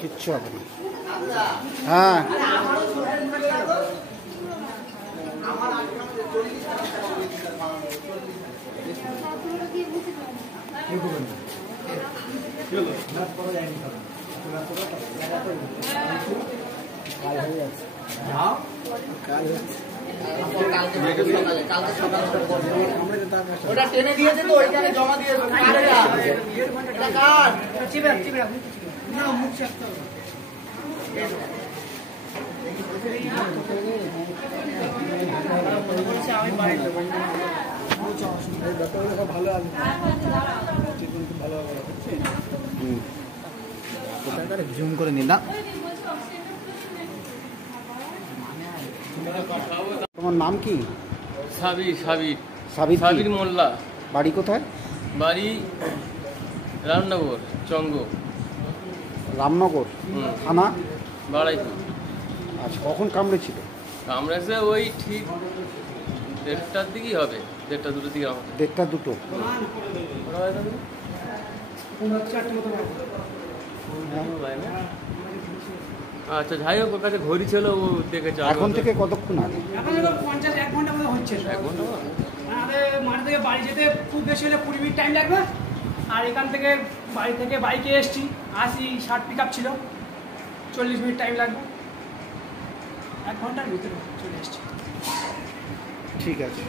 কিচ্ছু হবে না। হ্যাঁ ওটা টেনে দিয়েছে তো ওইখানে জমা দিয়েছে জুম করে নিলাম। তোমার নাম কি? সাবির মোল্লা। বাড়ি কোথায়? বাড়ি রামনগর চঙ্গ। রামনগর থানা বাড়াইপুর। আচ্ছা, কখন কামড়েছিল? কামড়েছে ওই ঠিক 1:30টার দিকেই হবে, 1:30 2টোর দিকে। 1:30 2টো। আচ্ছা, যাই হোক, ওর কাছে ঘড়ি ছিল, ও দেখেছে। এখন থেকে কতক্ষণ আগে? 1 ঘন্টা মতো হচ্ছে। 1 ঘন্টা আমাদের মাঠে থেকে বাড়ি যেতে খুব বেশি হলে 20 মিনিট টাইম লাগবে। আর এখান থেকে বাড়ি থেকে বাইকে এসছি, 80-60 পিক আপ ছিল, 40 মিনিট টাইম লাগবে। 1 ঘন্টার ভিতরে চলে এসছি। ঠিক আছে।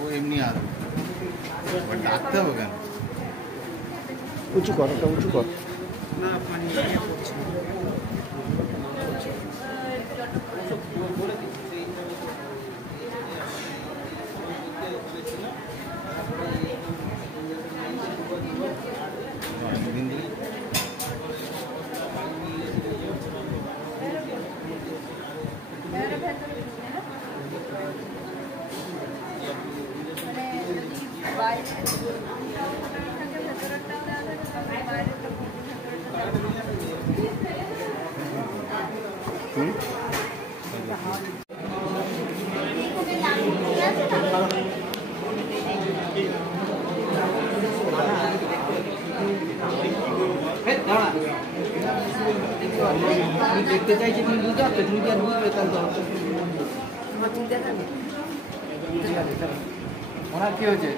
ও এমনি আর ডাকতে হবে কেন? উঁচু কর, একটা উঁচু কর। না, পানি পড়ছে। দেখতে চাইছি, তুমি বুঝতে পারছো? তুমি কি আর বুঝবে? তাহলে ওনার কি হয়েছে?